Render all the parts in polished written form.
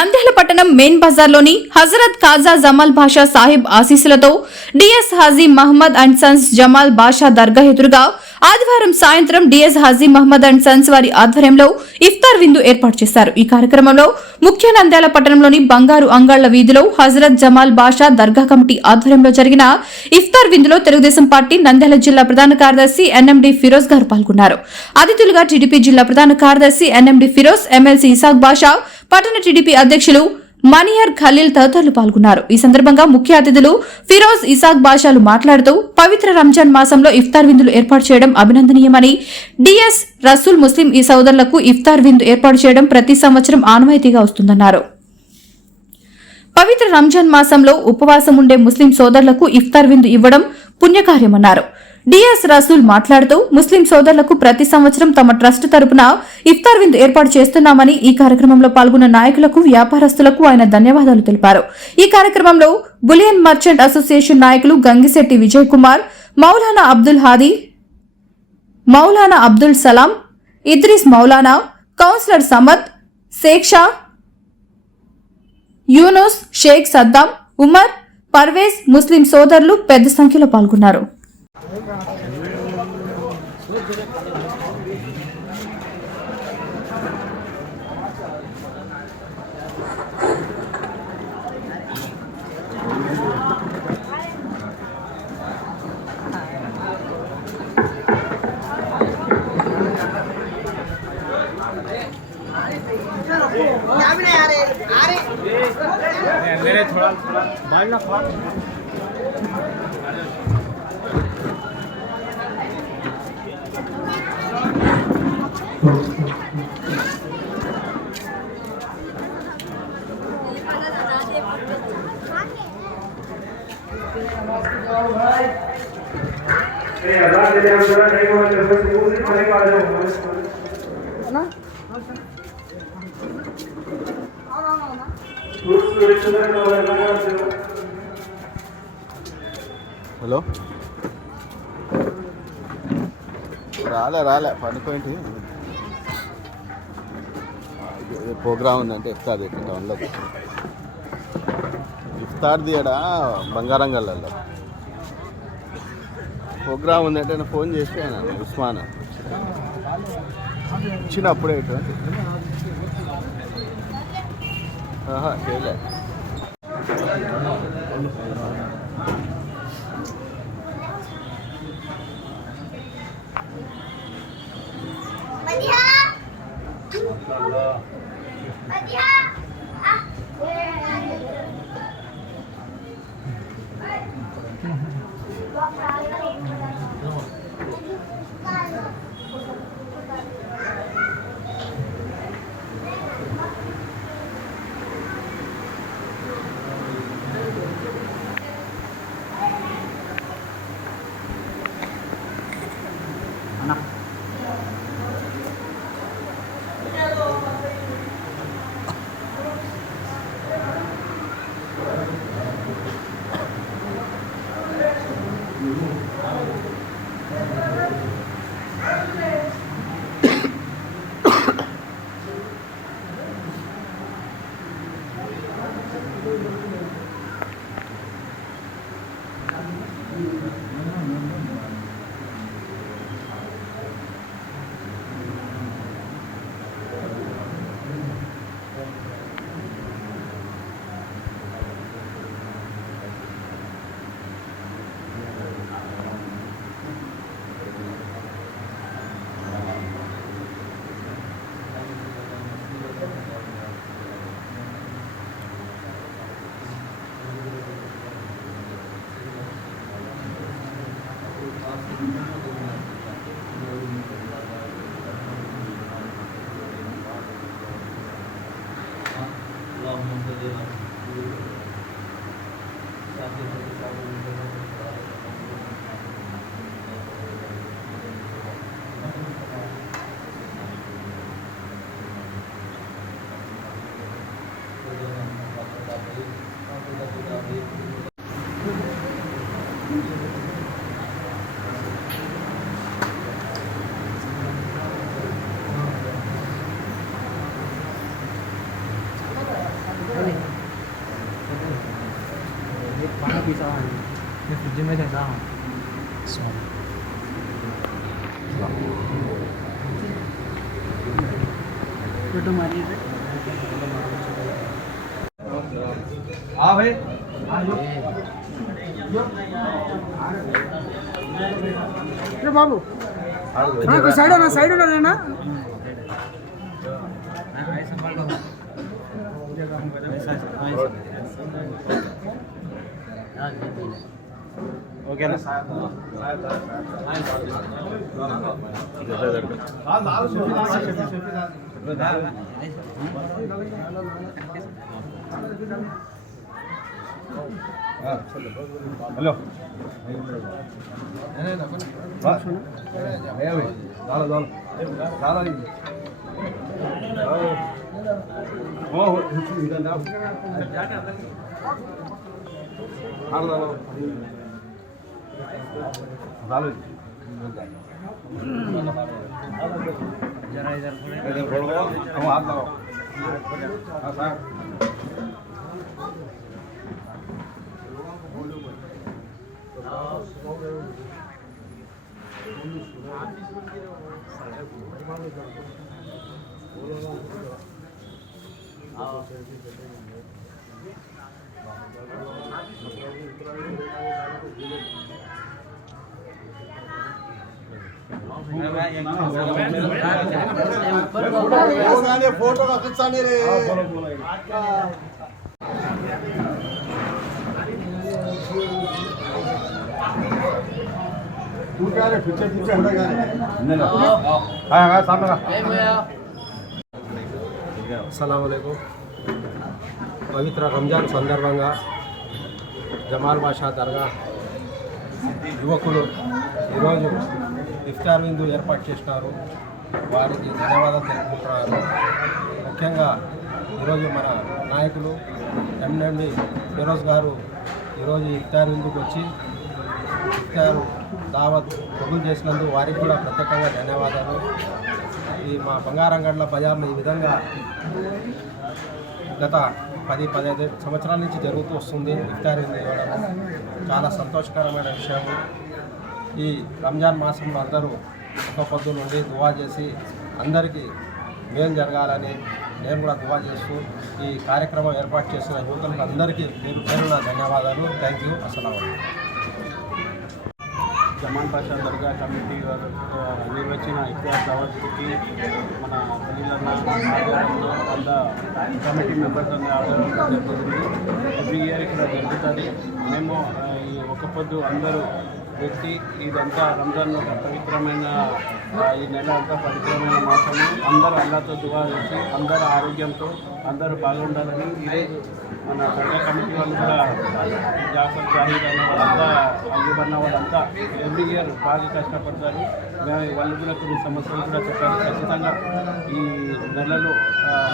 నంద్యాల పట్టణం మెయిన్ బజార్లోని హజరత్ ఖాజా జమాల్ బాషా సాహిబ్ ఆశీస్సులతో డిఎస్ హాజీ మహమ్మద్ అండ్ సన్స్ జమాల్ బాషా దర్గా ఎదురుగా ఆదివారం సాయంత్రం డిఎస్ హాజీ మహమ్మద్ అండ్ సన్స్ వారి ఆధ్వర్యంలో ఇఫ్తార్ విందు ఏర్పాటు చేశారు. ఈ కార్యక్రమంలో ముఖ్య నంద్యాల పట్టణంలోని బంగారు అంగళ్ల వీధిలో హజరత్ జమాల్ బాషా దర్గా కమిటీ ఆధ్వర్యంలో జరిగిన ఇఫ్తార్ విందులో తెలుగుదేశం పార్టీ నంద్యాల జిల్లా ప్రధాన కార్యదర్శి ఎన్ఎండి ఫిరోజ్ గారు పాల్గొన్నారు. అతిథులుగా టీడీపీ జిల్లా ప్రధాన కార్యదర్శి ఎన్ఎండి ఫిరోజ్, ఎమ్మెల్సీ ఇసాక్ బాషా, పట్టణ టీడీపీ అధ్యక్షులు మనియర్ ఖలీల్ తదితరులు పాల్గొన్నారు. ఈ సందర్భంగా ముఖ్య అతిథులు ఫిరోజ్, ఇసాక్ బాషాలు మాట్లాడుతూ పవిత్ర రంజాన్ మాసంలో ఇఫ్తార్ విందులు ఏర్పాటు చేయడం అభినందనీయమని, డిఎస్ రసూల్ ముస్లిం ఈ సోదరులకు ఇఫ్తార్ విందు ఏర్పాటు చేయడం ప్రతి సంవత్సరం ఆనవాయితీగా వస్తుందన్నారు. పవిత్ర రంజాన్ మాసంలో ఉపవాసం ఉండే ముస్లిం సోదరులకు ఇఫ్తార్ విందు ఇవ్వడం పుణ్యకార్యమన్నారు. డిఎస్ రసూల్ మాట్లాడుతూ ముస్లిం సోదరులకు ప్రతి సంవత్సరం తమ ట్రస్ట్ తరపున ఇఫ్తార్ విందు ఏర్పాటు చేస్తున్నామని, ఈ కార్యక్రమంలో పాల్గొన్న నాయకులకు, వ్యాపారస్తులకు ఆయన ధన్యవాదాలు తెలిపారు. ఈ కార్యక్రమంలో బులియన్ మర్చెంట్ అసోసియేషన్ నాయకులు గంగిశెట్టి విజయ్ కుమార్, మౌలానా అబ్దుల్ హాదీ, మౌలానా అబ్దుల్ సలాం, ఇద్రిస్ మౌలానా, కౌన్సిలర్ సమద్, షేక్షా, యూనుస్, షేక్ సద్దాం, ఉమర్, పర్వేజ్, ముస్లిం సోదరులు పెద్ద సంఖ్యలో పాల్గొన్నారు. मेरे थोड़ा बाल ना హలో, రాలే పనుకోండి. ప్రోగ్రామ్ ఉందంటే ఇఫ్తార్ టౌన్లో ఇఫ్తార్ తీయడా బంగారంగల్లో ప్రోగ్రామ్ ఉందంటే నేను ఫోన్ చేసి ఉస్మాన్ ఇచ్చినప్పుడే చేయలే. फ्रिज में देता हूँ फोटो मारिए हाँ भाई बाबू साइड होना लेना ఓకేనా హలో जरा इधर हम हाथ लगाओ हाँ साहब फोटो का खिंचा नहीं रे तू क्या रे पीछे पीछे हटा क्या हाँ हाँ सामने का अस्सलाम वालेकुम పవిత్ర రంజాన్ సందర్భంగా జమాల్ బాషా దర్గా యువకులు ఈరోజు ఇఫ్తార్ విందు ఏర్పాటు చేసినారు. వారికి ధన్యవాదాలు తెలుపుకుంటున్నారు. ముఖ్యంగా ఈరోజు మన నాయకులు ఎండి ఫిరోజ్ గారు ఈరోజు ఇఫ్తార్ విందుకు వచ్చి ఇఫ్తార్ దావత్ కబూల్ చేసినందుకు వారికి కూడా ప్రత్యేకంగా ధన్యవాదాలు. ఈ మా బంగారంగడ్ల బజార్లో ఈ విధంగా గత 10-15 సంవత్సరాల నుంచి జరుగుతూ వస్తుంది. ఇఫ్తార్ ఇవ్వడం చాలా సంతోషకరమైన విషయం. ఈ రంజాన్ మాసంలో అందరూ ఒక పొద్దు నుండి దువా చేసి అందరికీ మేలు జరగాలని నేను కూడా దువా చేస్తూ ఈ కార్యక్రమం ఏర్పాటు చేసిన యువకులకు అందరికీ పేరు పేరున ధన్యవాదాలు. Thank you. అస్సలాము అలైకుం. జమాల్ బాషా దర్గా కమిటీ వారు నిర్వహించిన ఇఫ్తార్ దావత్కి మన ఖలీలన్న ఆధ్వర్యంలో వంద కమిటీ మెంబర్స్ అనే ఆధ్వర్యంలో జరుగుతుంది. ఎవ్రీ ఇయర్ ఇక్కడ జరుగుతుంది. మేము ఈ ఒక పొద్దు అందరూ వ్యక్తి ఇదంతా రంజాన్ ఒక పవిత్రమైన ఈ నెల అంతా పవిత్రమైన మాసము. అందరూ అల్లాతో దువా చేసి అందరూ ఆరోగ్యంతో అందరూ బాగుండాలని ఈరోజు మన దర్గా కమిటీ వాళ్ళు కూడా జాఫర్ జాహీర్ అనే వాళ్ళంతా అయ్యూబన్న వాళ్ళంతా ఎవ్రీ ఇయర్ బాగా కష్టపడతారు. వాళ్ళు కూడా కొన్ని సమస్యలు కూడా చెప్పారు. ఖచ్చితంగా ఈ నెలలో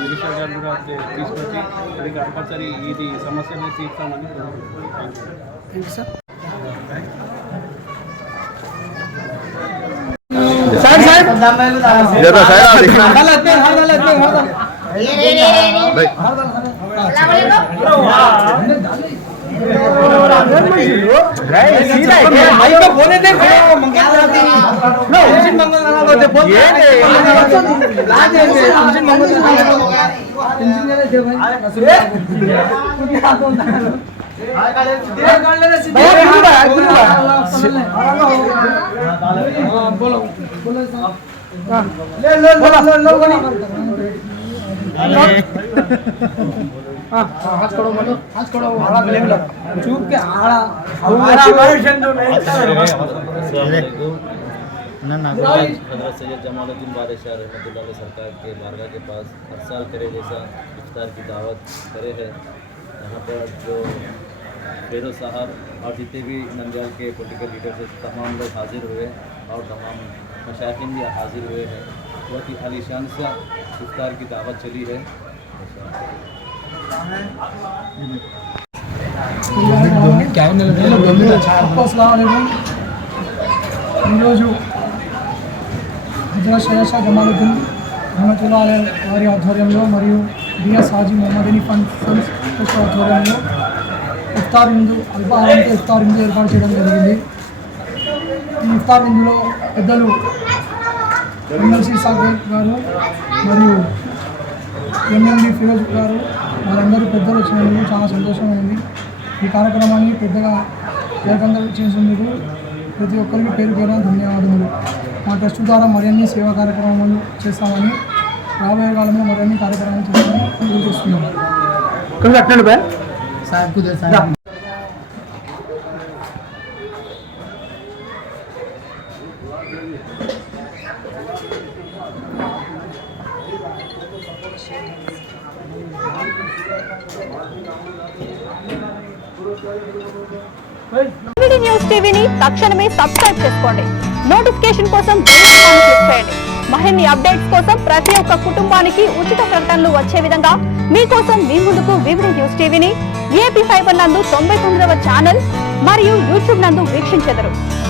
మినిస్టర్ గారు కూడా తీసుకొచ్చి ఇది కంపల్సరీ ఇది సమస్యలు తీర్చామని కోరుకుంటున్నాను. जरा साइड बोलो हाथ करो बोलो हाथ करो चुप के हज़रत सैयद जमालुद्दीन बादशाह रहमतुल्लाह सरकार के बारगाह के पास हर साल करे जैसा इफ्तार की दावत करे है। यहाँ पर जो फेरोज साहब और जितने भी नंदियाल के पॉलिटिकल लीडर्स हैं तमाम लोग हाजिर हुए और तमाम मशाइखिन भी हाजिर हुए हैं। बहुत ही आलीशान सा इफ्तार की दावत चली है। ఈరోజు హజరత్ సయ్యద్ షా జమాలుద్దీన్ రహమతుల్లాహ్ అలైహి వారి ఆధ్వర్యంలో మరియు DS Haji Mohammed Ali funds trust ఆధ్వర్యంలో అల్పాహారంతో ఇఫ్తార్ విందు ఏర్పాటు చేయడం జరిగింది. ఈ ఇఫ్తార్ విందులో పెద్దలు ఎమ్మెల్సీ సాగర్ గారు మరియు ఎంఎండి ఫిరోజ్ గారు వాళ్ళందరూ పెద్దలు వచ్చినందుకు చాలా సంతోషంగా ఉంది. ఈ కార్యక్రమాన్ని పెద్దగా జయకందరూ చేసినందుకు ప్రతి ఒక్కరికి పేరు పేరున ధన్యవాదములు. మా ట్రస్ట్ ద్వారా మరిన్ని సేవా కార్యక్రమాలు చేస్తామని, రాబోయే కాలంలో మరిన్ని కార్యక్రమాలు చేస్తామని తెలియజేస్తున్నాము. వివిడి న్యూస్ టీవీని తక్షణమే సబ్స్క్రైబ్ చేసుకోండి. నోటిఫికేషన్ కోసం బెల్ ఐకాన్ క్లిక్ చేయండి. మరిన్ని అప్డేట్స్ కోసం ప్రతి ఒక్క కుటుంబానికి ఉచిత ప్రకటనలు వచ్చే విధంగా మీకోసం మీ ముందుకు వివిడి న్యూస్ టీవీని ఏపీ ఫైబర్ నందు 99వ ఛానల్ మరియు యూట్యూబ్ నందు వీక్షించెదరు.